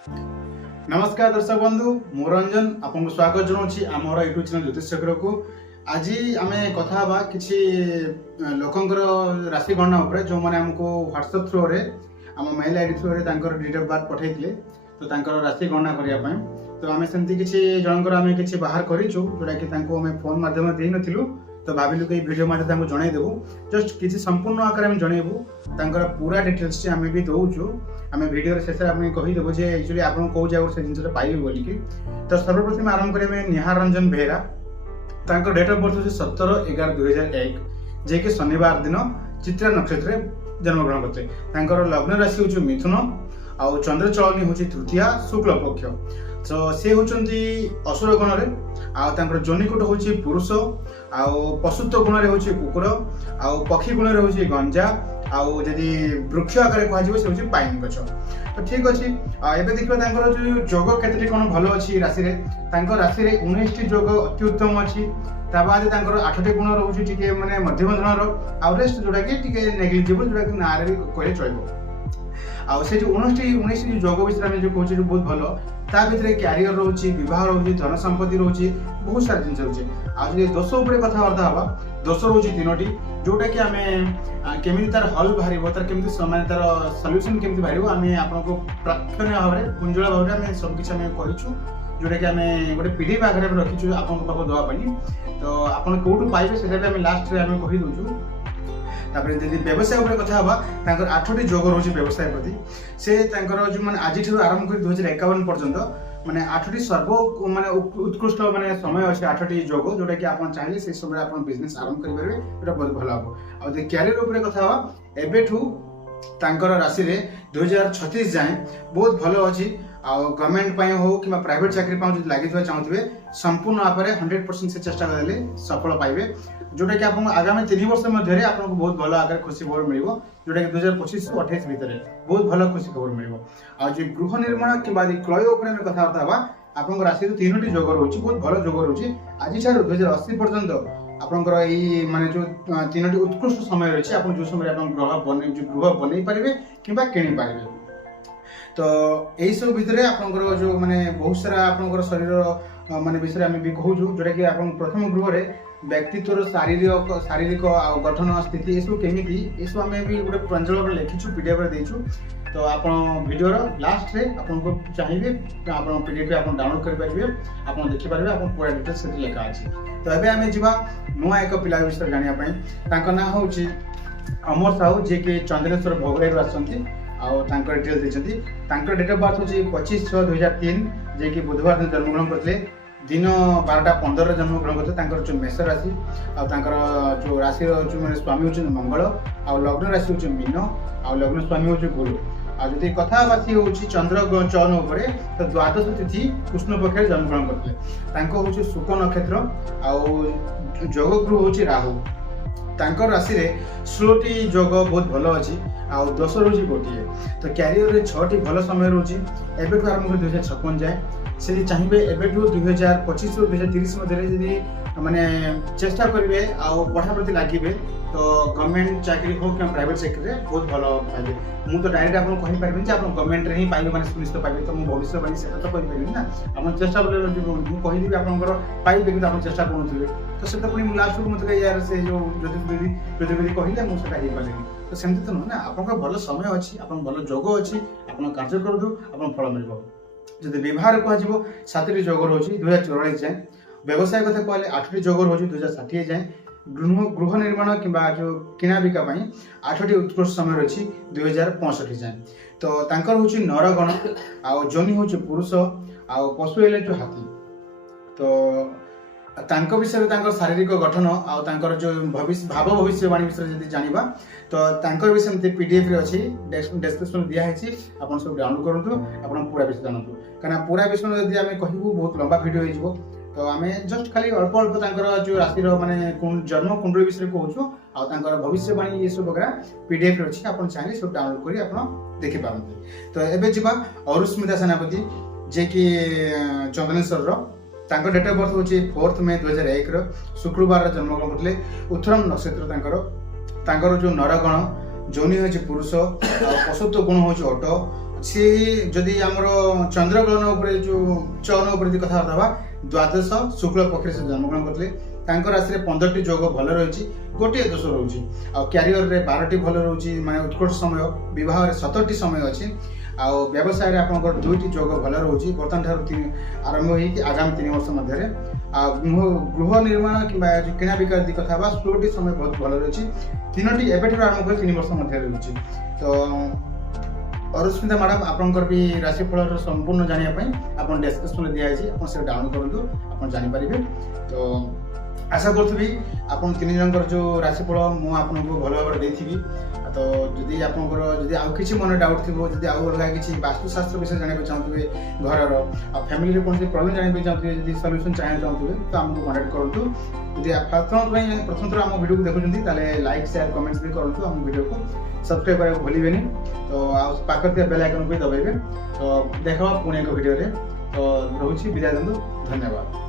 नमस्कार दर्शक बंधु मु रंजन आपन को स्वागत जनाऊँगी आमर यूट्यूब चैनल ज्योतिष चक्र को। आज आम कथा कि लोकंर राशि गणना उपर जो मैंने आमको व्हाट्सएप थ्रू रे आम मेल आईडी थ्रू रे डेट ऑफ बर्थ पठाई तो राशि गणना करने तो आम सेमती किसी जनकर आम कि बाहर करूँ जोटा कि फोन मध्यम दे नथिलु तो भाविलु कि वीडियो माध्यम जनईदेवु जस्ट किसी संपूर्ण आकार में जनईबू पूरा डिटेल्स आम भी दौचु आम वीडियो शेष में कहीदेवु जे एक्चुअली आप कौ जगह से जिन पाइबे बोलिकी। तो सर्वप्रथम आरंभ करें Nihar Ranjan Behera date of birth हूँ 17/11/2001 जे कि शनिवार दिन चित्रा नक्षत्र जन्मग्रहण करते। लग्न राशि हूँ मिथुन आउ चंद्र चलनी हूँ तृतीया शुक्ल पक्ष। तो सी होती असुर गण में जोनिकोट हूँ पुरुष आउ पशुत्व गुण में हूँ कुकुर आउ पक्षी गुण में हूँ गंजा आउ जदि वृक्ष आकार कह पाइन गछ। तो ठीक अच्छे एवं देखा जो जोग केतटी कौन भल अच्छी राशि राशि 19 जोग अति उत्तम अच्छी बाद 8टी गुण रोचे माने मध्यम धरण आउ रेस्ट जोटा कि नेग्लिजिबल जोटा कि ना कहे चलो आउ से 19 जोग विषय में जो कहूँ बहुत भल ता भीतर क्यारियर रोचे बह रोचे धन संपत्ति रोचे बहुत सारा जिन रोचे आज दोष उपर कथबार्ता हाँ दोष रोचे 3टी जोटा कि आम केमी तार हल बाहर तार केमी माने तार सल्यूशन केमी बाहर आम आपको प्राक्षण्य भाव में कुंजल भाव में आम सबकि करूँ जोटा कि आम गोटे पीडीएफ आगे रखीचु आपन पाक देवाई। तो आपन कौटू पाइबे से लास्ट में आम कहीदू। तापर यदि व्यवसाय उपर कथा हाँ 8टी जोग रोचे व्यवसाय प्रति से जो मैंने आज आरंभ कर 2051 पर्यंत माने 8टी सर्व माने उत्कृष्ट माने समय अच्छे 8टी जोग जोटा कि आप चाहिए से समय आप बिजनेस आरंभ करेंगे बहुत भल हम। और क्यारियर उपर कथा हाँ एबेठू राशि रे 2036 जाए बहुत भल अच्छी गवर्नमेंट हो कि प्राइवेट चाकरी लगी चाहूे संपूर्ण आप 100% से चेष्टा करेंगे सफल पाइबे जोटा कि आपको आगामी 3 वर्ष मध्य आपको बहुत भल आगे खुशी खबर मिल जोटा कि 2025 से 28 भितर बहुत भल खुशी खबर मिल। आज गृह निर्माण कि क्रय उपर कथबार्ता हाँ आप राशि 3टी जोग रोचे बहुत भल जोग रोचे आज 2080 पर्यंत आपंकर यही माने जो 3टी उत्कृष्ट समय रही है जो समय गृह बन पारे कि पारे। तो यही सब भितर आपंकर जो माने बहुत सारा आपंकर शरीर माने विषय आम भी कहूँ जोटा कि आप प्रथम गृह व्यक्तित्व शारीरिक गठन स्थिति ये सब केमी ये सब आम भी गोटे प्रांजल लिखीचु पीडीएफ देचु। तो आप वीडियोर लास्ट रे आपको चाहिए आप पीडीएफ आप डाउनलोड करेंगे आप देखिपारे आप पूरा डिटेल्स से लिखा अच्छी। तो ये आम जा नुआ एक पिला विषय जानापी ना हूँ अमर साहू जी कि चंद्रेश्वर भोगराई आसती डिटेल देते। डेट ऑफ बर्थ हूँ 25/6/2003 जे कि बुधवार दिन जन्मग्रहण करते दिन 12:15 जन्मग्रहण करते जो मेष राशि जो राशि जो मैंने स्वामी हूँ मंगल आ लग्न राशि हूँ मीन आ लग्न स्वामी हूँ गुरु। आदि कथावासी हूँ चंद्र चयन उपर तो द्वादश तिथि कृष्ण पक्ष जन्मग्रहण करते हूँ शुक नक्षत्र आग गुरु हूँ राहु राशि रे 16टी जोग बहुत भल अच्छी आउ दोष रोचे गोटे। तो क्यारियर रे 6टी भल समय रोचे एबेठू आरंभ कर 2056 जाए से चाहिए एबेठू 2025 ରୁ 2030 मध्य माने चेष्टा करेंगे आउ पढ़ा प्रति लगे तो गवर्नमेंट चाकरी हो कि प्राइवेट चाकरी बहुत भल पाइबे। मुझे तो डायरेक्ट आपको कही पारे आप गवर्नमेंट रे ही पाइबे माने सुनिश्चित पाइबे तो भविष्यवाणी से तो कही पारे ना आप चेष्टा कहीदेवी आपंकर पाइबे कि आप चेष्टा करुवे तो से पुणी लास्ट को मतलब यार से जो ज्योतिर्विधि कहले मुझे पारे तो सेमती तो नुह ना आप भल समय अच्छी आप भल जोग अच्छी आप कार्य करूँ आप फल मिल। जब व्यवहार कह 7टी जोग रोचे 2044 जाए व्यवसाय कथा कहले 8टी जोग रोचे 2060 जाए गृह निर्माण कि जो किना बिका 8टी उत्कृष्ट समय रही 2065 जाए। तो हूँ नरगण आउ जोनि हूँ पुरुष आउ पशु हेले जो हाथी। तो विषय शारीरिक गठन आउ जो भाव भविष्यवाणी विषय जब जाना तो भी सेमती पीडीएफ अच्छी डिस्क्रिप्शन दिखाई आप सब डाउनलोड करूँ आप पूरा विषय जानतु कहीं पूरा विषय जब आम कहूँ बहुत लंबा वीडियो हो तो आम जस्ट खाली अल्प अल्प जो राशि माने जन्म कुंडली विषय कहूँ आर भविष्यवाणी ये सब वगैरह पीडीएफ अच्छी आप चाहिए सब डाउनलोड कर देखिपारते। तो एबे जीवा अरुस्मिता सेनापति जे कि चंद्रेश्वर डेट ऑफ बर्थ हूँ 4 मे 2001 शुक्रवार जन्मग्रहण करते उत्तरम नक्षत्र जो नरगण जोनि हूँ पुरुष पशुत्व गुण हूँ अट सी जदि आमर चंद्रग्रहण उपरे जो चयन उपरे कथा हवा द्वादश शुक्ल पक्ष से जन्मग्रहण करते तांकर राशि में 15टी योग भल रही गोटे दोष रोचे आ क्यारियर रे 12टी भल रोचे माने उत्कट समय विवाह रे 17टी समय अच्छी आ व्यवसाय आपंकर 2टी योग भल रोचे बर्तमान ठार आरंभ हो आगामी 3 वर्ष मध्य गृह निर्माण कि किणा बिका कथा स्टोरटी समय बहुत भल रही 3टी एवं आरंभ कर 3 वर्ष मध्य रही तो अरुस्मिता मैडम आपंकर भी राशिफल संपूर्ण जानापी आप डिस्क्रिप्शन दिखाई आप डाउनलोड करूँ आप जानीपारे तो आशा करी आप 3 जनकर जो राशिफल मुझे भल भाव देती तो जदि आपंकर जदि आउ किसी मन डाउट थी जदि आउ अलग किसी वास्तुशास्त्र विषय जानते चाहते घर आ फैमिली कौन प्रॉब्लम जानते चाहते जब सल्यूशन चाहिए चाहते तो आमको कॉन्टाक्ट करूँ जदि प्रथम थर आम वीडियो को देखुं लाइक शेयर कमेंट्स भी करूँ आम वीडियो को सब्सक्राइब करा भूलें तो पाखे बेल आइकन को दबाइबे तो देखा पुणे एक वीडियो तो रोचे विदाय दिंतु धन्यवाद।